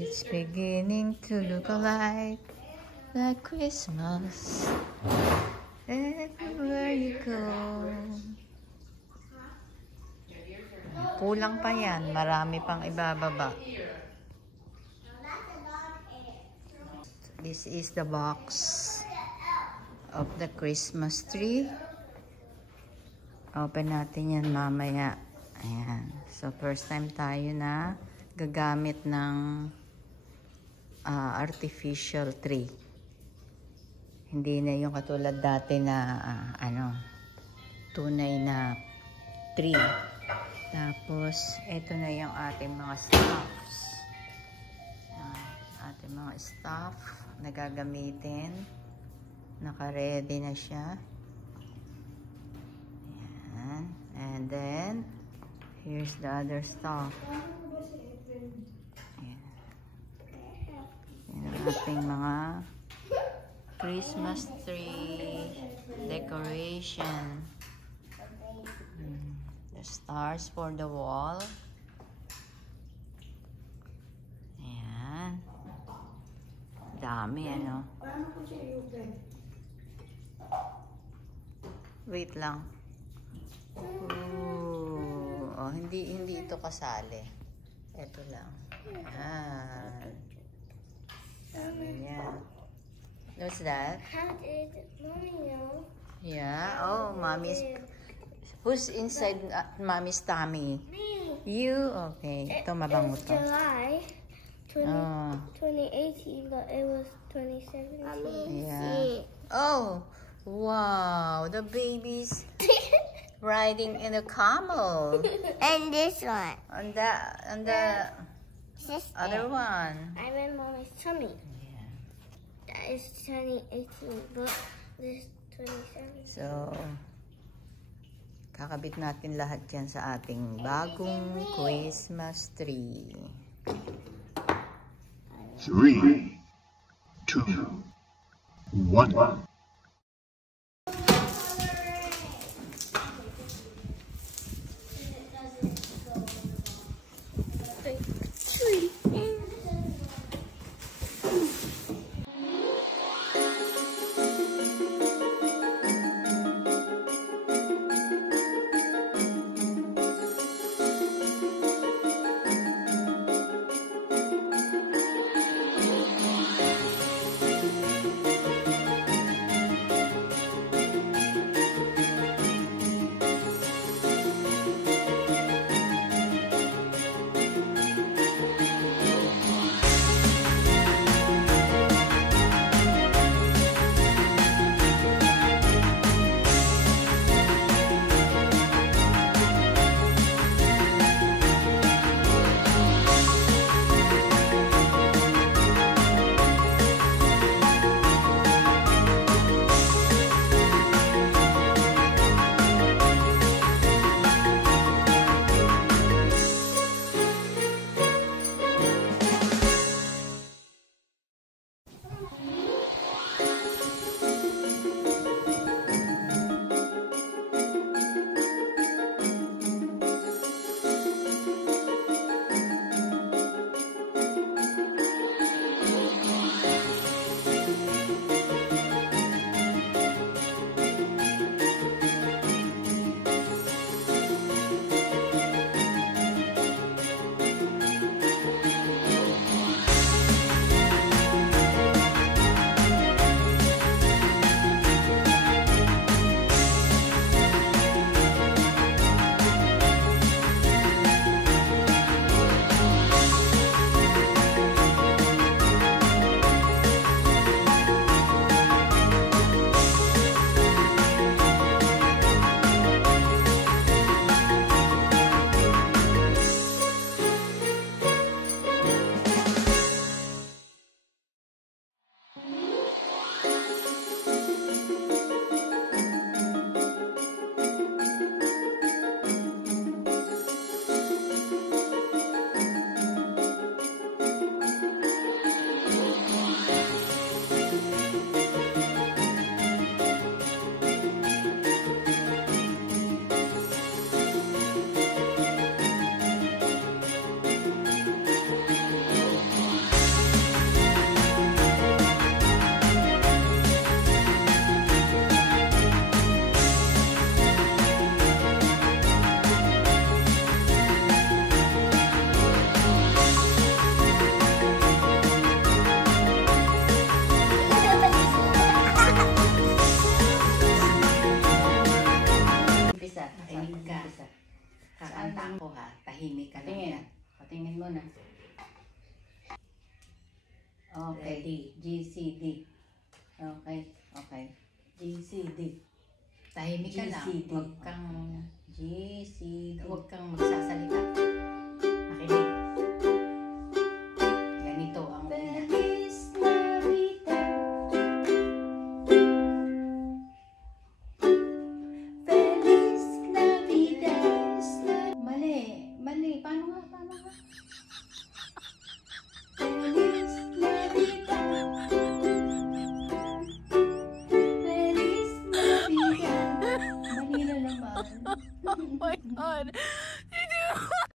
It's beginning to look like Christmas everywhere you go. Kulang pa yan. Marami pang ibababa. This is the box of the Christmas tree. Open natin yan mamaya. Ayan. So, first time tayo na gagamit ng artificial tree. Hindi na yung katulad dati na tunay na tree. Tapos, ito na yung ating mga stuffs. Ating mga stuff na gagamitin. Naka-ready na siya. Ayan. And then, here's the other stuff. Ayan. Yan ang ating mga Christmas tree decoration. The stars for the wall. Ayan. Dami, ano. Wait lang. Ooh. Oh, hindi ito kasali. Ito lang. Ayan. Dami niya. What's that? How did Mommy know? Yeah. Oh, Mommy's. Who's inside Mommy's tummy? Me. You? Okay. Ito mabango It's to. July 2018, but it was 2017. Yeah. Oh, wow. The baby's riding in a camel. And this one. On the Sister. other one. I'm in Mommy's tummy. Yeah. That is 2018, but this 2017. So, kakabit natin lahat yan sa ating bagong Christmas tree. 3, 2, 1. Okay. Ready. GCD. Okay. Okay. GCD. Tahimik ka lang. GCD. Huwag kang, GCD. huwag kang magsasalita. Makinig. Ganito ang una. Feliz Navidad. Feliz Navidad. Mali. Mali. Paano nga? Paano nga? Feliz Navidad. Feliz Navidad. Mali na naman. Oh my god.